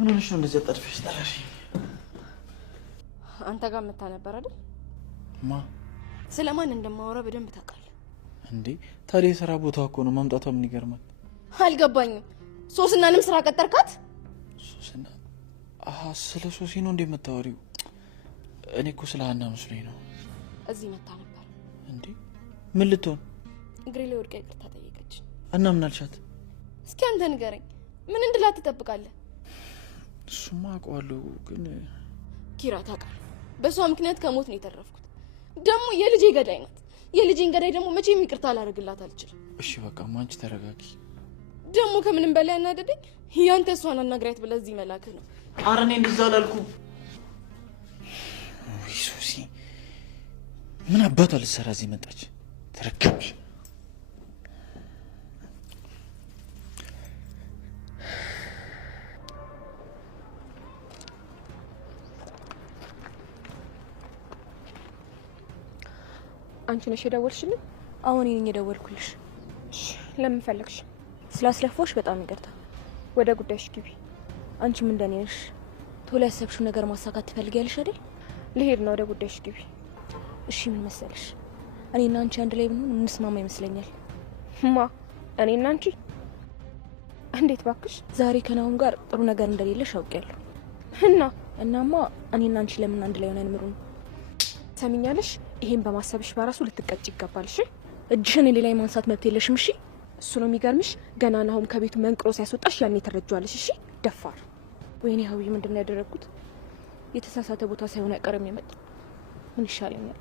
ምን ሆነሽ ነው እንደዚህ አጣድፈሽ ጠራሽ? አንተ ጋር መታ ነበር አይደል? ማ ስለማን እንደማወራ በደንብ ታውቃለህ እንዴ? ታዲያ የሥራ ቦታው እኮ ነው። ማምጣቷ ምን ይገርማል? አልገባኝም። ሶስናንም ስራ ቀጠርካት? ሶስና? ስለ ሶሲ ነው እንዴ የምታወሪው? እኔ እኮ ስለ ሀና መስሎኝ ነው። እዚህ መታ ነበር እንዴ? ምን ልትሆን? እግሬ ላይ ወድቃ ይቅርታ ጠየቀች። እና ምን አልሻት? እስኪ አንተ ንገረኝ፣ ምን እንድላት ትጠብቃለህ? እሱማ አውቀዋለሁ፣ ግን ኪራ ታውቃለህ፣ በሷ ምክንያት ከሞት ነው የተረፍኩት። ደግሞ የልጄ ገዳይ ናት። የልጄን ገዳይ ደግሞ መቼም ይቅርታ ላደርግላት አልችልም። እሺ በቃ አንቺ ተረጋጊ። ደግሞ ከምንም በላይ ያናደደኝ ያንተ እሷን አናግሪያት ብለህ እዚህ መላክህ ነው። ኧረ እኔ እንደዛ አላልኩም። ሶሲ ምን አባቷ ልትሰራ እዚህ መጣች? ተረከብሽ። አንቺ ነሽ የደወልሽልኝ? አሁን እኔ የደወልኩልሽ። ለምን ፈለግሽ? ስላስለፋሽ በጣም ይቅርታ። ወደ ጉዳይሽ ግቢ። አንቺም እንደኔ ነሽ። ቶሎ ያሰብሽው ነገር ማሳካት ትፈልጊያለሽ አይደል? ልሄድ ነው። ወደ ጉዳይሽ ግቢ። እሺ ምን መሰለሽ፣ እኔና አንቺ አንድ ላይ ብንሆን እንስማማ ይመስለኛል። ማ? እኔና አንቺ? እንዴት ባክሽ? ዛሬ ከናሁን ጋር ጥሩ ነገር እንደሌለሽ አውቄያለሁ። እናማ እኔና አንቺ ለምን አንድ ላይ ሆነን ምሩን? ሰሚኛለሽ? ይሄን በማሰብሽ በራሱ ልትቀጭ ይገባል። እሺ? እጅሽን እኔ ላይ ማንሳት መብት የለሽም። እሺ? እሱ ነው የሚገርምሽ። ገና ናሁን ከቤቱ መንቅሮ ሲያስወጣሽ ያኔ ተረጃዋለሽ። እሺ? ደፋር። ወይኔ ሀዊ፣ ምንድን ነው ያደረኩት? የተሳሳተ ቦታ ሳይሆን አይቀርም የመጣው። ምን ይሻለኛል?